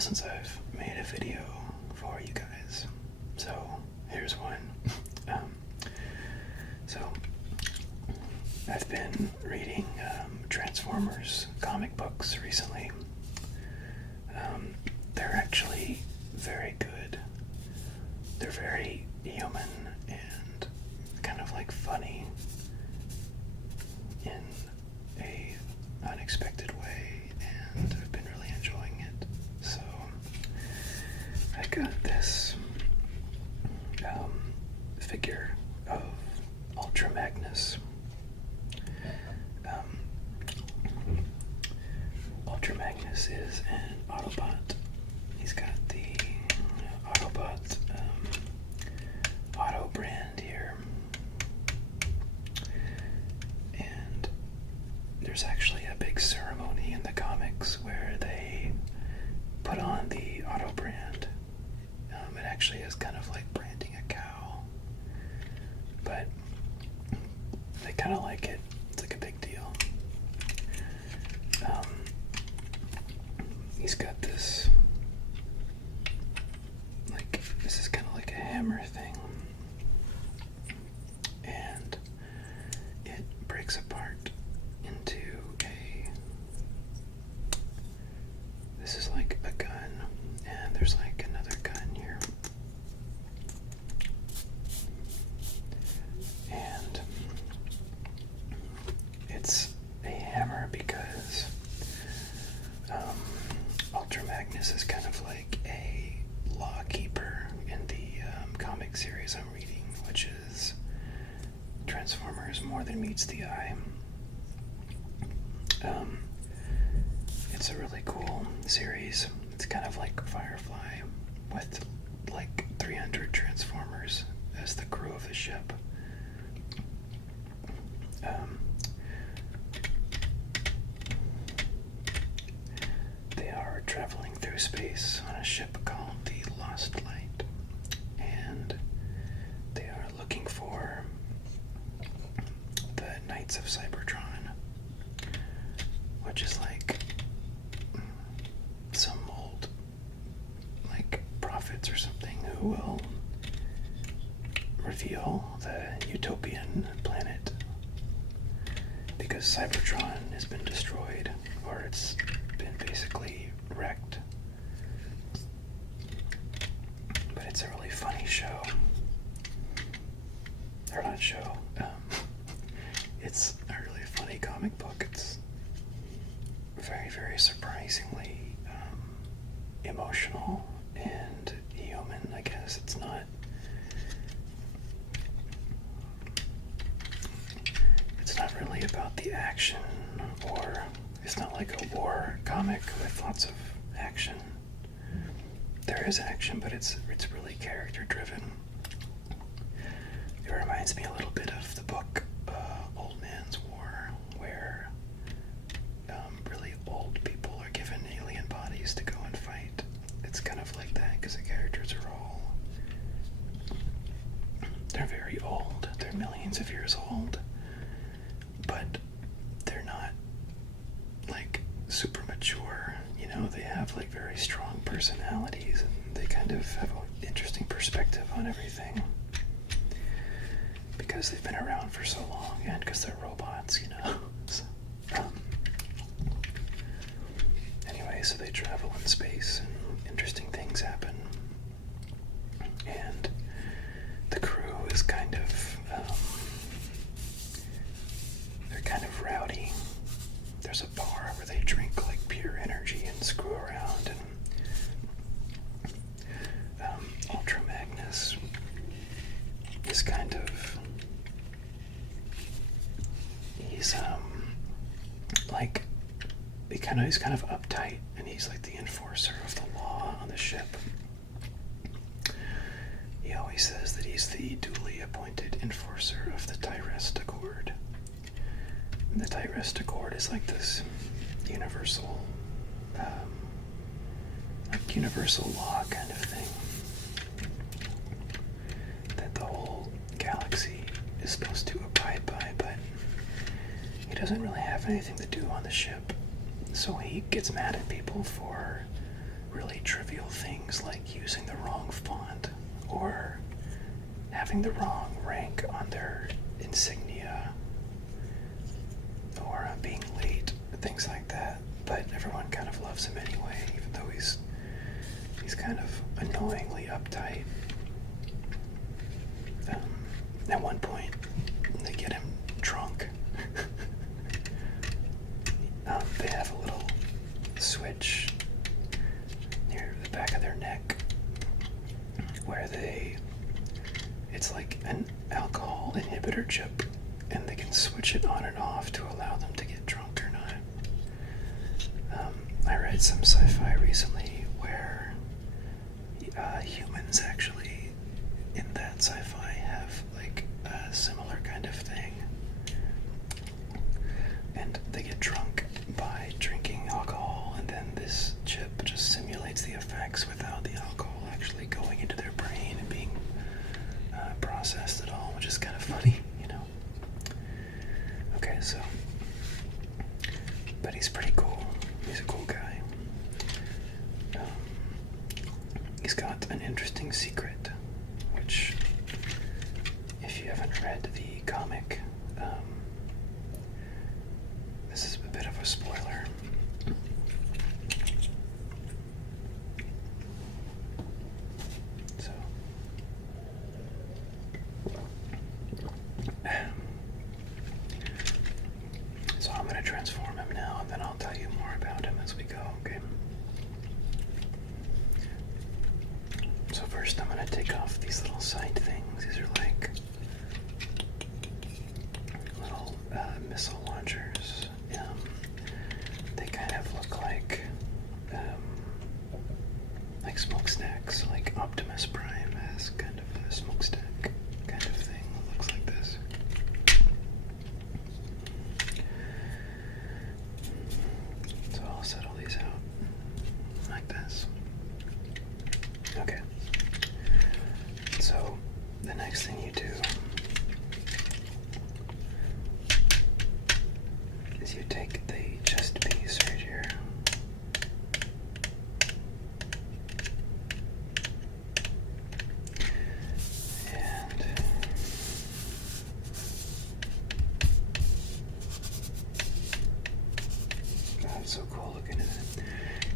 while since I've made a video for you guys, so here's one. So I've been reading Transformers comic books recently. They're actually very good. They're very human and kind of like funny in a unexpected way, and I've been really enjoying it. So I got this figure of Ultra Magnus. Ultra Magnus is an Autobot. He's got the Autobot auto brand here. And there's actually a big ceremony in the comics where they put on the auto brand. It actually is kind of like branding a cow, but they kind of like it. It's like a big deal. He's got this, like, this is kind of like a hammer thing, and it breaks apart into this is like a gun, and there's like another gun here, and it's a hammer because Ultra Magnus is kind of like a lawkeeper in the comic series I'm reading, which is Transformers More Than Meets the Eye. It's a really cool series. It's kind of like Firefly with like 300 Transformers as the crew of the ship. They are traveling through space on a ship called the Lost Light, and they are looking for the Knights of Cybertron, which is like some old like prophets or something who will reveal the utopian planet, because Cybertron has been destroyed, or it's been basically wrecked. But it's a really funny show. Or not show. It's a really funny comic book. It's very, very surprisingly emotional and human, I guess. It's not really about the action, or it's not like a war comic with lots of action. There is action, but it's really character driven. It reminds me a little bit of the book Old Man's War, where really old people are given alien bodies to go and fight. It's kind of like that, because the characters are they're very old. They're millions of years old, but they're not like super mature, you know. They have like very strong personalities, and they kind of have an interesting perspective on everything because they've been around for so long, and because they're robots, you know. So, anyway, so they travel in space and interesting things happen, and the crew is kind of they're kind of rowdy. There's a bar where they drink like pure energy and screw around, and Ultra Magnus is kind of, he's like he's kind of uptight, and he's like the enforcer of the law on the ship. He always says that he's the duly appointed enforcer of the Tyrest Accord. And the Tyrest Accord is like this universal law kind of thing that the whole galaxy is supposed to abide by, but he doesn't really have anything to do on the ship. So he gets mad at people for really trivial things like using the wrong font or having the wrong rank on their insignia or being late, things like that. But everyone kind of loves him anyway, even though he's kind of annoyingly uptight. At one point, they get him drunk. They have a little switch near the back of their neck where it's like an alcohol inhibitor chip, and they can switch it on and off to allow them to get drunk or not. I read some sci-fi recently where humans actually in that sci-fi have like a similar kind of thing, and they get drunk by drinking alcohol, and then this chip just simulates the effects without the alcohol actually going into their brain and being processed at all, which is kind of funny, you know. Okay, so, but he's pretty cool. He's a cool guy. He's got an interesting secret, which, if you haven't read the comic, this is a bit of a spoiler. So I'm going to transform him now, and then I'll tell you more about him as we go, okay? So first I'm going to take off these little side things. These are like little missile launchers. They kind of look like smokestacks, like Optimus Prime has kind of a smokestack kind of thing that looks like this. So I'll settle these out like this. Okay. So the next thing you do is you take the chest piece right here. So cool looking at it.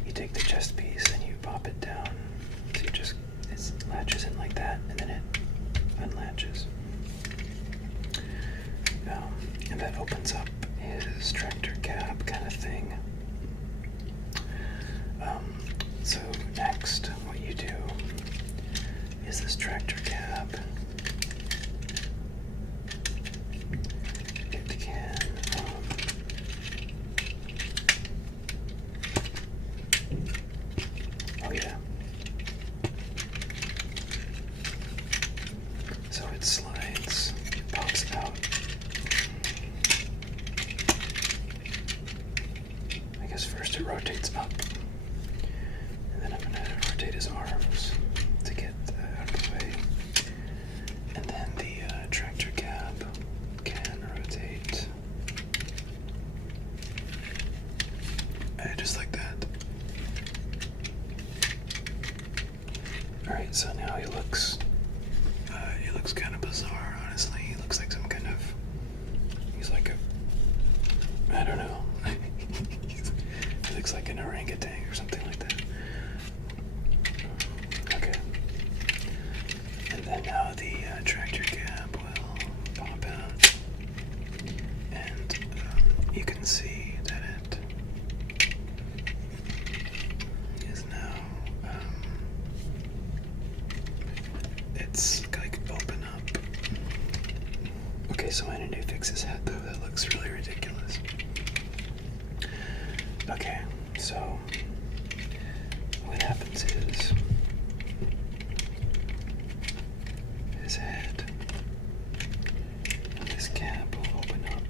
You take the chest piece and you pop it down. So it latches in like that, and then it unlatches. And that opens up his tractor cab kind of thing. So next, what you do is this tractor cab. It can oh yeah. So it slides, it pops out. I guess first it rotates up, and then I'm going to rotate his arms to get out of the way. And then the tractor cab can rotate just like that. Alright, so now he looks kind of bizarre, honestly. He looks like some kind of, he's like I don't know. He looks like an orangutan or something like that. Okay. And then now the tractor cab will pop out, and you can see that it is now it's like open up. Okay, so I need to fix his head though. That looks really ridiculous. Okay, so what happens is his head and this cap will open up.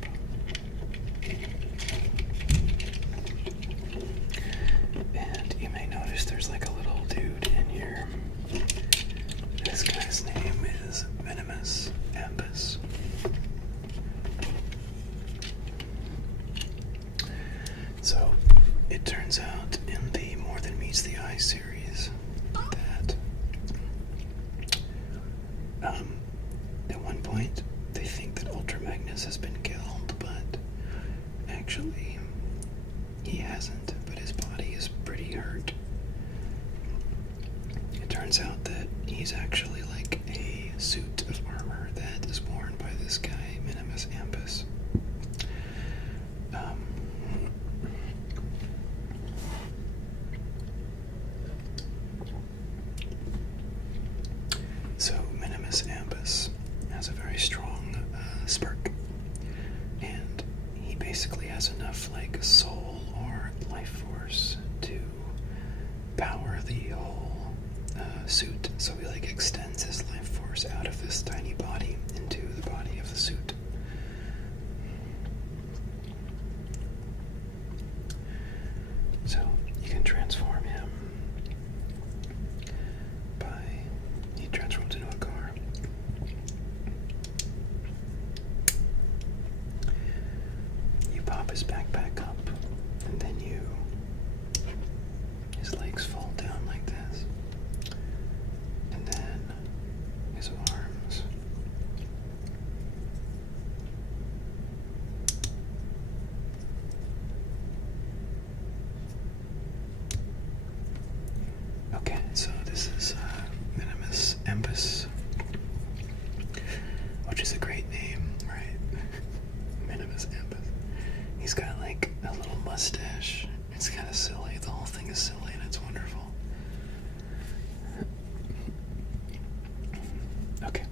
And you may notice there's like a little dude in here. This guy's name is Magnus. So it turns out in the More Than Meets the Eye series, Magnus has been killed, but actually he hasn't, but his body is pretty hurt. It turns out that he's actually like a suit of armor that is worn by this guy, Minimus Ambus. So Minimus Ambus has a very strong spark, and he basically has enough like soul or life force to power the whole suit. So he like extends his life force out of this tiny body into the body of the suit. So you can transform him by, he transforms into a car. You pop his backpack up, and then his legs fall down like this, and then his arms. Okay, so this is Minimus Ambus, which is a great name, right? Minimus Ambus. He's got like a little mustache. It's kind of silly. The whole thing is silly and it's wonderful. Okay.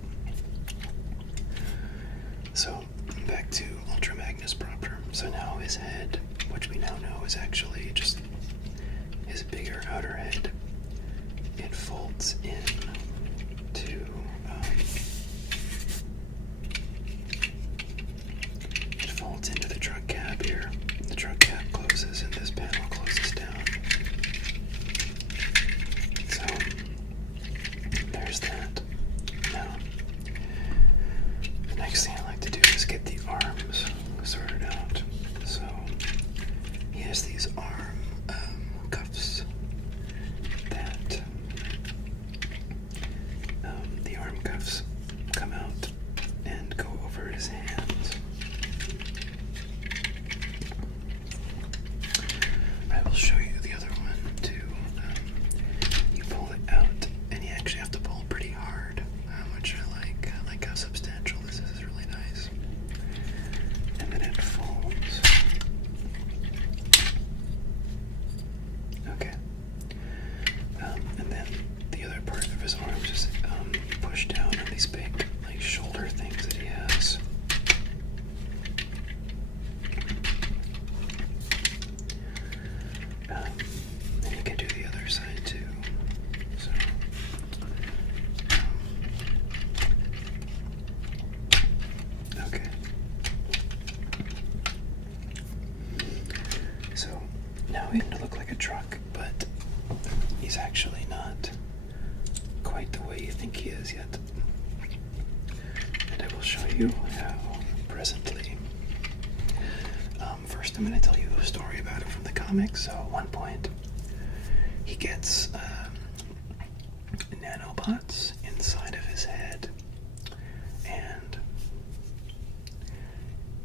So back to Ultra Magnus proper. So now his head, which we now know is actually just his bigger outer head, it folds in to it folds into the truck cab here. The truck cab closes and this panel closes down. So there's that. Now the next thing I like to do is get the arms sorted out. So he has these arm cuffs that the arm cuffs come out and go over his hands. I will show you the other one too. You pull it out, and you actually have to pull pretty hard, which I like. I like how substantial this is. It's really nice. And then it folds. Okay. And then the other part of his arms is pushed down on these big like shoulder things that he has. And you can do the other side too. So, okay. So now he's going to look like a truck, but he's actually not quite the way you think he is yet. And I will show you how presently. First, I'm going to tell you a story about it from the comics. So at one point, he gets nanobots inside of his head, and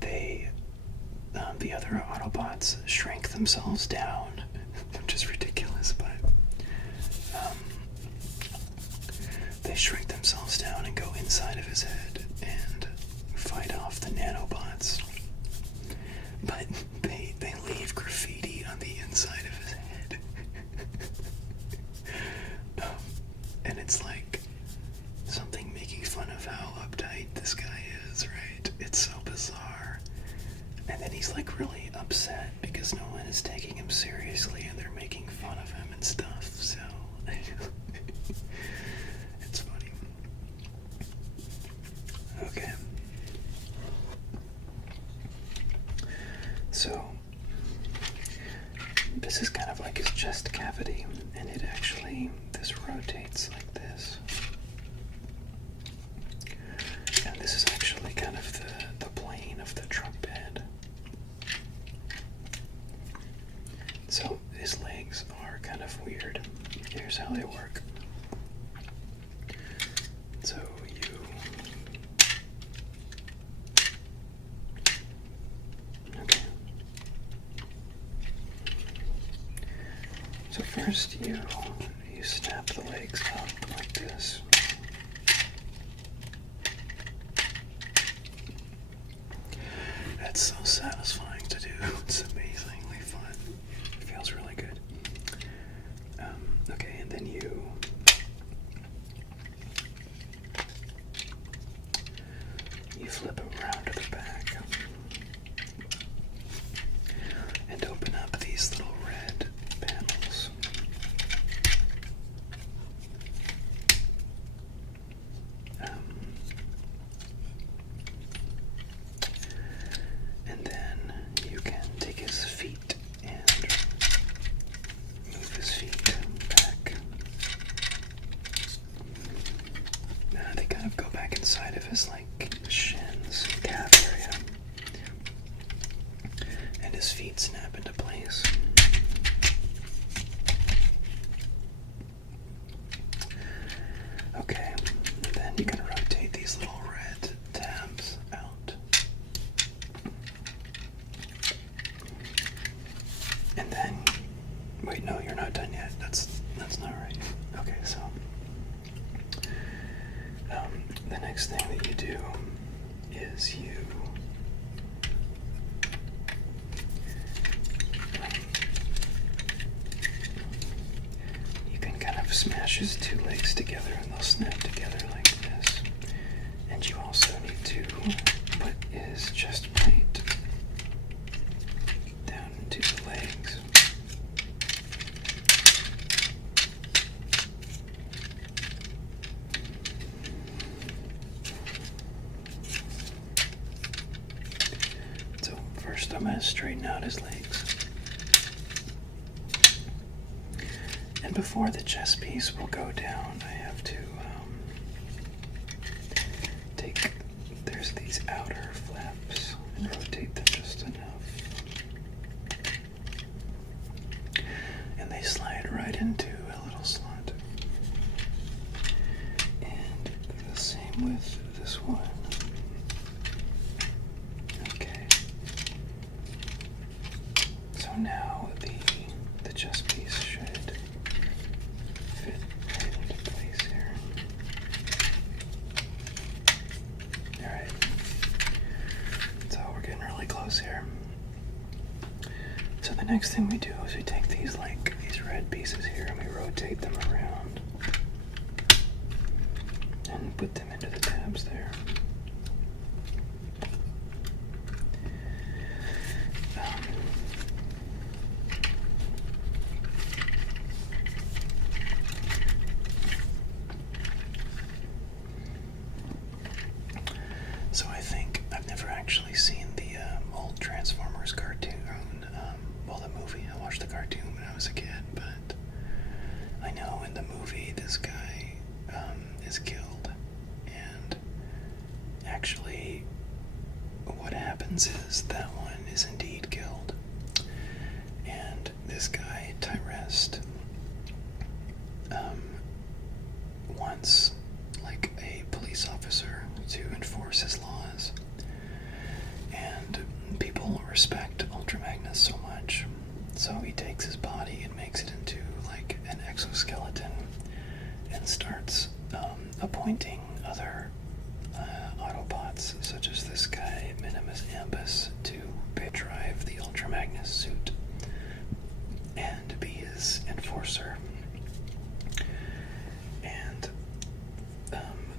they, the other Autobots, shrink themselves down, which is ridiculous, but they shrink themselves down and go inside of his head and fight off the nanobots. But they leave graffiti on the inside of his head. And it's like something making fun of how uptight this guy is, right? It's so bizarre. And then he's like really upset because no one is taking him seriously and they're making fun of him and stuff, so it's funny. So first you snap the legs up like this. That's so satisfying to do. It's amazingly fun. It feels really good. Okay, and then you flip it around to the back and open up these little red panels. And then you can take his feet and move his feet back. They kind of go back inside of his shins, calf area, and his feet snap into place. Okay, and then you can rotate these little red tabs out. And then, wait, no, you're not done yet. That's not right. Okay, so the next thing that you do is you can kind of smash his two legs together and they'll snap together like this. And you also need to put his chest plate down into the legs. First, I'm going to straighten out his legs. And before the chest piece will go down, I have to there's these outer flaps and rotate them just enough. And they slide right into a little slot. And the same with this one. Now the chest piece should fit right into place here. Alright, so we're getting really close here. So the next thing we do is we take these red pieces here and we rotate them around and put them into the tabs there. So I think I've never actually seen the old Transformers cartoon, the movie. I watched the cartoon when I was a kid, but I know in the movie this guy is killed, and actually what happens is that one is indeed killed, and this guy, Tyrest, wants a police officer to enforce his laws, and people respect Ultra Magnus so much, so he takes his body and makes it into an exoskeleton and starts appointing other Autobots, such as this guy Minimus Ambus, to drive the Ultra Magnus suit and be his enforcer. And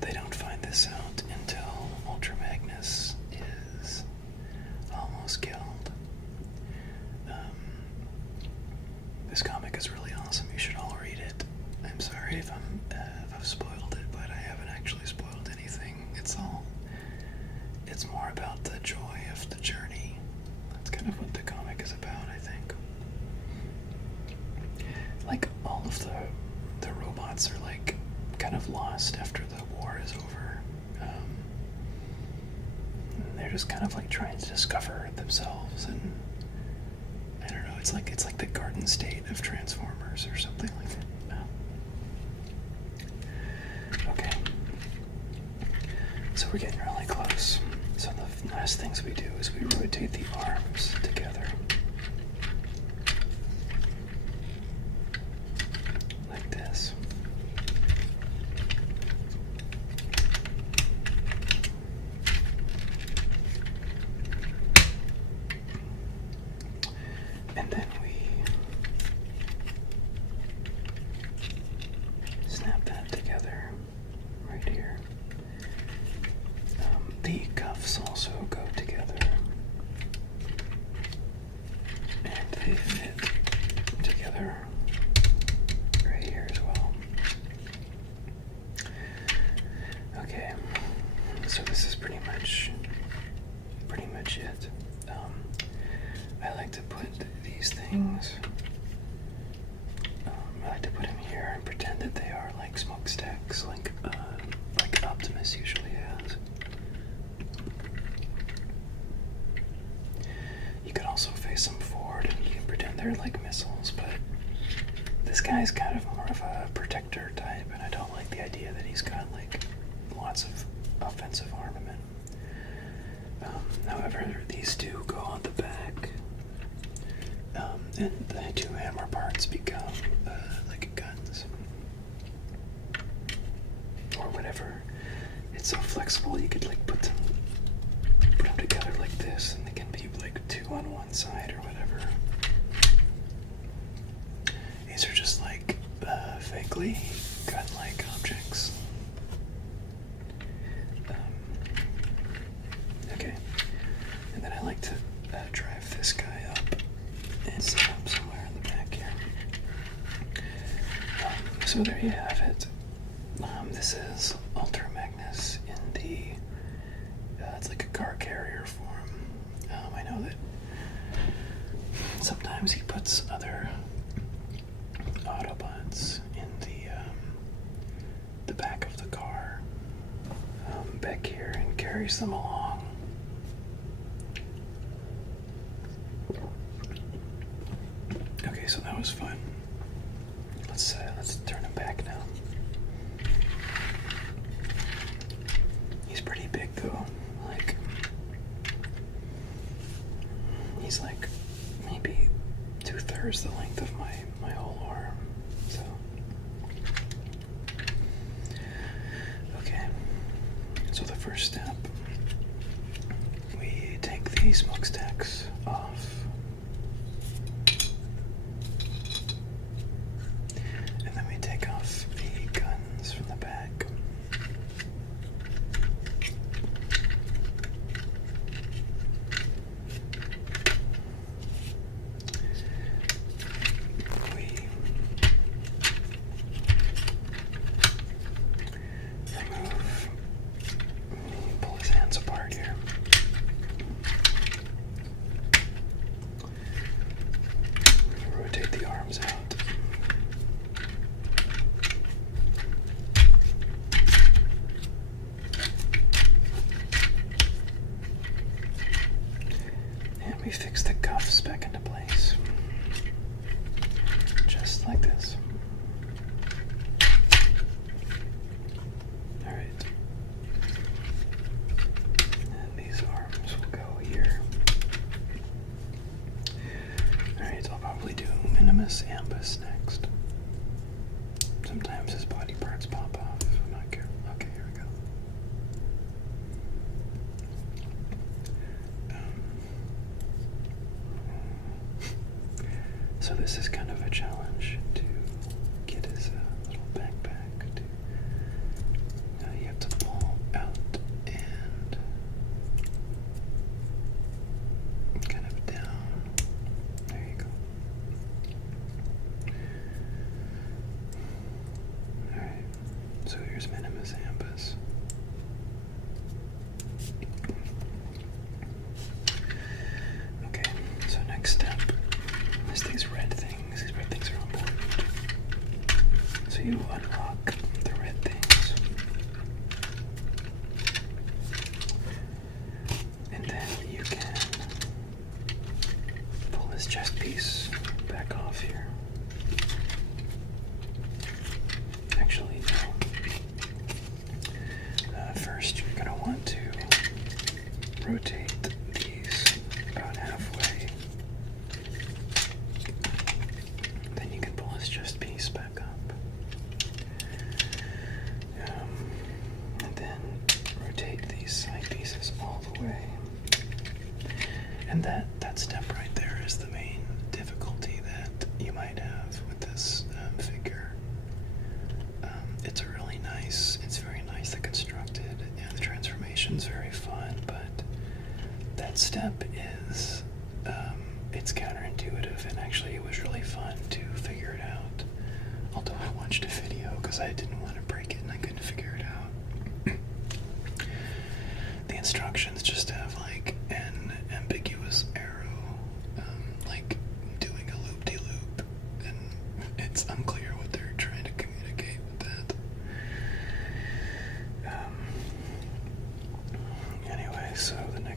they don't find this out until Ultra Magnus is almost killed. This comic is really awesome. You should all read it. I'm sorry if I've spoiled it, but I haven't actually spoiled anything. It's more about the joy of the journey. That's kind of what the comic is about, I think. All of the robots are kind of lost after the war is over. They're just kind of trying to discover themselves, and I don't know, it's like the Garden State of Transformers or something like that. Okay. So we're getting really close. So the last things we do is we rotate the arms together. much it. I like to put these things, I like to put them here and pretend that they are like smokestacks, like Optimus usually has. You can also face them forward and you can pretend they're like missiles, but this guy's kind of more of a protector type, and I don't like the idea that he's got like lots of offensive armament. However, these do go on the back, and the two hammer parts become like guns or whatever. It's so flexible, you could like put them together like this, and they can be like two on one side or whatever. These are just like vaguely gun-like objects. Okay, and then I like to drive this guy up and set up somewhere in the back here. So there you have it. This is Ultra Magnus in the, it's like a car carrier form. I know that sometimes he puts other Autobots in the back of the car, back here, and carries them along. Okay, so that was fun. Let's turn him back now. He's pretty big though. Like, he's like maybe 2/3 the length of my whole arm. So okay. So the first step, we take the smokestacks off. And then we take off the guns from the back. Pull his hands apart here. Rotate the arms out. And we fix the cuffs back into place. Just like this. Alright. And these arms will go here. Alright, I'll probably do Minimus Ambus next. Sometimes his body parts pop off if I'm not careful. Okay, here we go. So this is kind of a challenge to get his little backpack to, you have to pull out and kind of down. There you go. Alright, so here's Minimus Ambus. Okay, so next step is these red things. These red things are important. So you unlock the red things. And then you can pull this chest piece back off here. Actually, no. First, you're going to want to rotate these about halfway. Then you can pull this chest piece back up. And then rotate these side pieces all the way. And that step right there is the main difficulty that you might have with this figure. It's very nicely constructed, and the transformation's very fun, but that step is, it's counterintuitive, and actually it was really fun to figure it out. Although I watched a video because I didn't want to break it and I couldn't figure it out. The instructions just have like an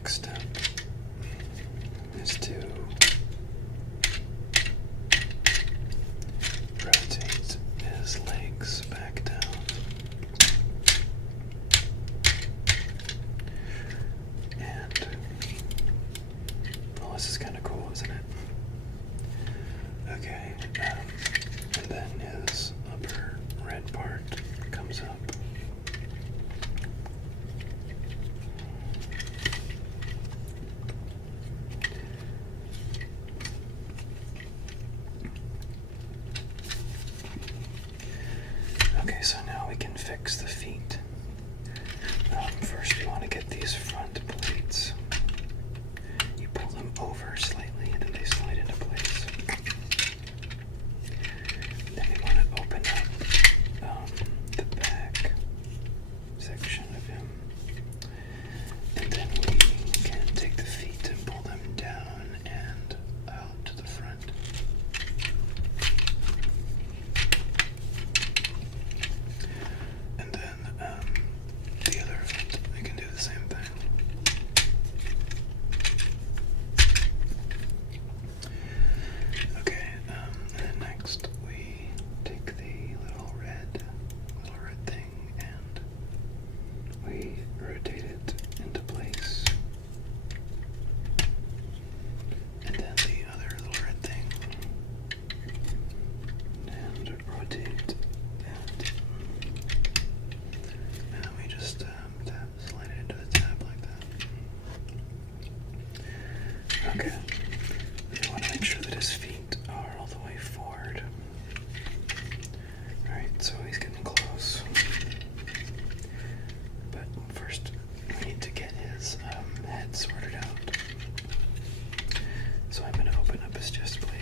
next step is to rotate his legs back down. And, well, this is kind of cool, isn't it? Okay, and then his upper red part comes up. Okay, so now we can fix the feet. First, you want to get these front plates. You pull them over slightly, and then they slide into place. Then you want to open up the back section of him. And then we can take the feet and pull them down and out to the front. And then the other foot, we can do the same thing. Okay, and then next we take the little red thing and we rotate it into place. And then the other little red thing and rotate that. And we just slide it into the tab like that. Okay. We want to make sure that his feet are all the way forward. Alright, so he's getting close. But first, we need to get his head sorted out. So I'm going to open up his chest plate.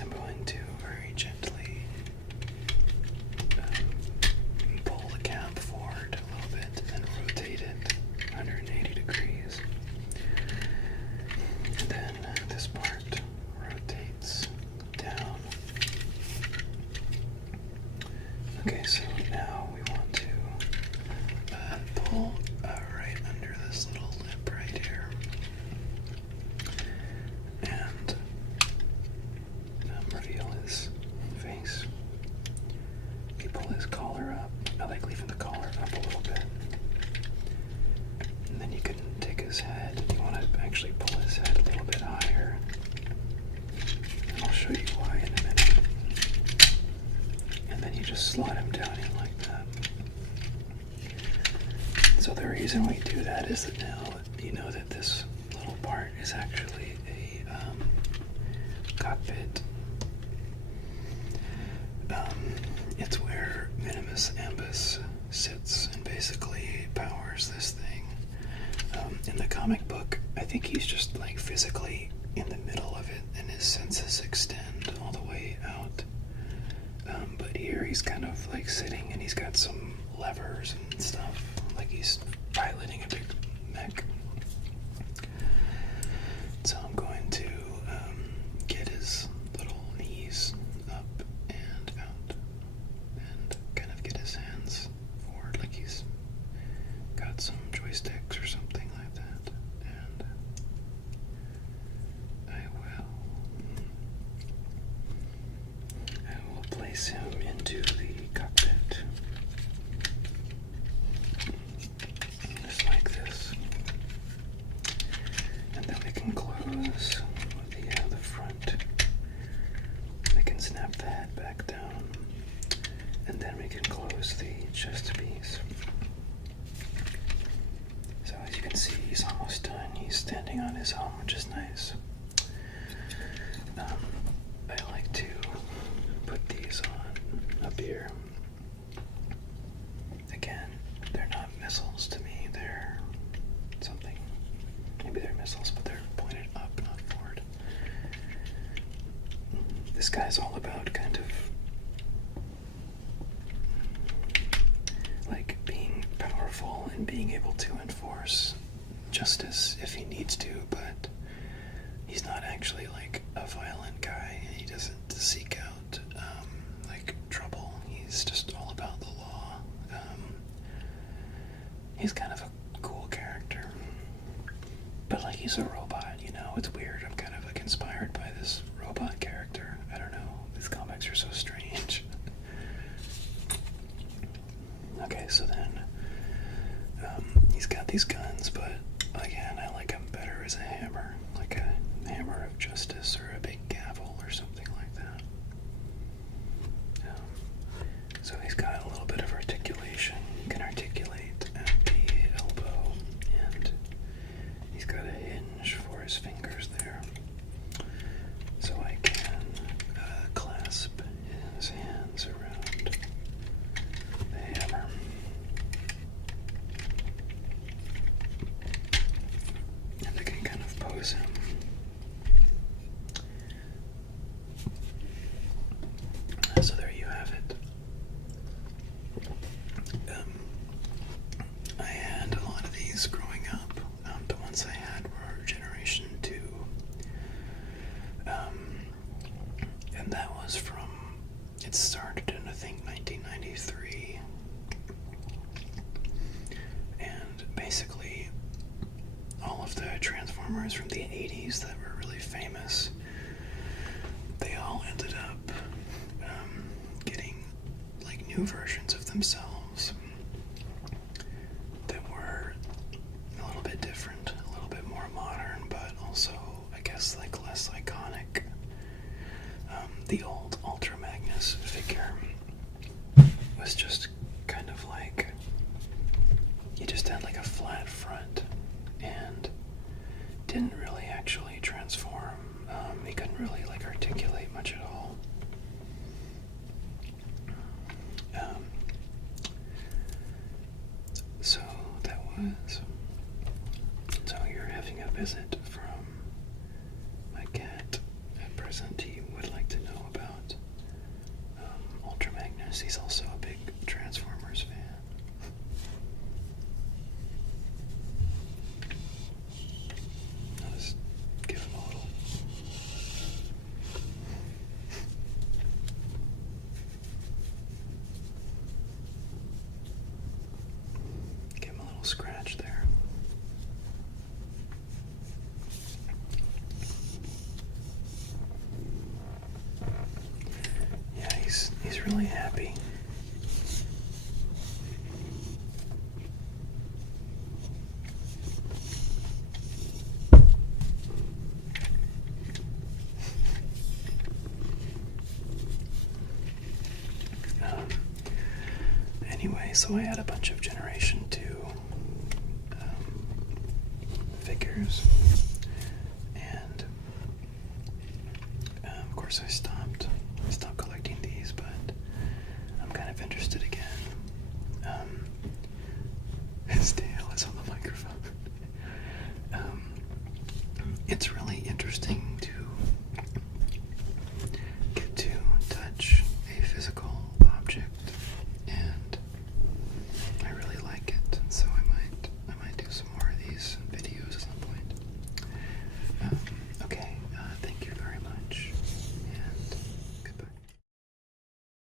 I'm going to very gently pull the cap forward a little bit and rotate it 180 degrees. And then this part rotates down. Okay, so now we want to pull right under this little lip right here. And reveal his face. You pull his collar up. I like leaving the collar up a little bit. And then you can take his head. You want to actually pull his head a little bit higher. And I'll show you why in a minute. And then you just slide him down in like that. So the reason we do that is that now you know that this little part is actually a cockpit. It's where Minimus Ambus sits and basically powers this thing. In the comic book, I think he's just like physically in the middle of it and his senses extend all the way out. But here he's kind of like sitting and he's got some levers and stuff, like he's piloting a big mech. So I'm going to get his little knees up and out and kind of get his hands forward like he's got some joysticks or something like that. And I will place him into the cockpit. Just like this. And then we can close the front. We can snap the head back down. And then we can close the chest piece. So as you can see, he's almost done. He's standing on his own, which is nice. I like to put these on up here. Again, they're not missiles to me. They're something. Maybe they're missiles, but they're pointed up, not forward. This guy's all about kind of like being powerful and being able to enforce justice if he needs to, but he's not actually like a violent guy, and he doesn't seek out like trouble. He's just all about the law. He's kind of a cool character. but like he's a robot, you know? It's weird. I'm kind of like inspired by this robot character. I don't know. These comics are so strange. Okay, so then he's got these guns, but again, I like him better as a hammer, like a hammer of justice or a big gavel or something like that. So he's got a little bit of articulation. He can articulate at the elbow, and he's got a hinge for his fingers there. So I can clasp his hands around the hammer. And I can kind of pose him. So there you have it. I had a lot of these growing up. The ones I had were Generation 2. And that was from, it started in, I think, 1993. And basically, all of the Transformers from the 80s that were really famous, they all ended up getting like new versions of themselves that were a little bit different, a little bit more modern, but also, I guess, like less iconic. The old Ultra Magnus figure was just kind of like, he just had like a flat front and didn't really actually transform. He couldn't really like articulate much at all. So that was. So you're having a visit from my cat. At present, he would like to know about Ultra Magnus. He's also a big Transformers fan. I'll just give him a little. Give him a little scratch there. Yeah, he's really happy. Anyway, so I had a bunch of Generation 2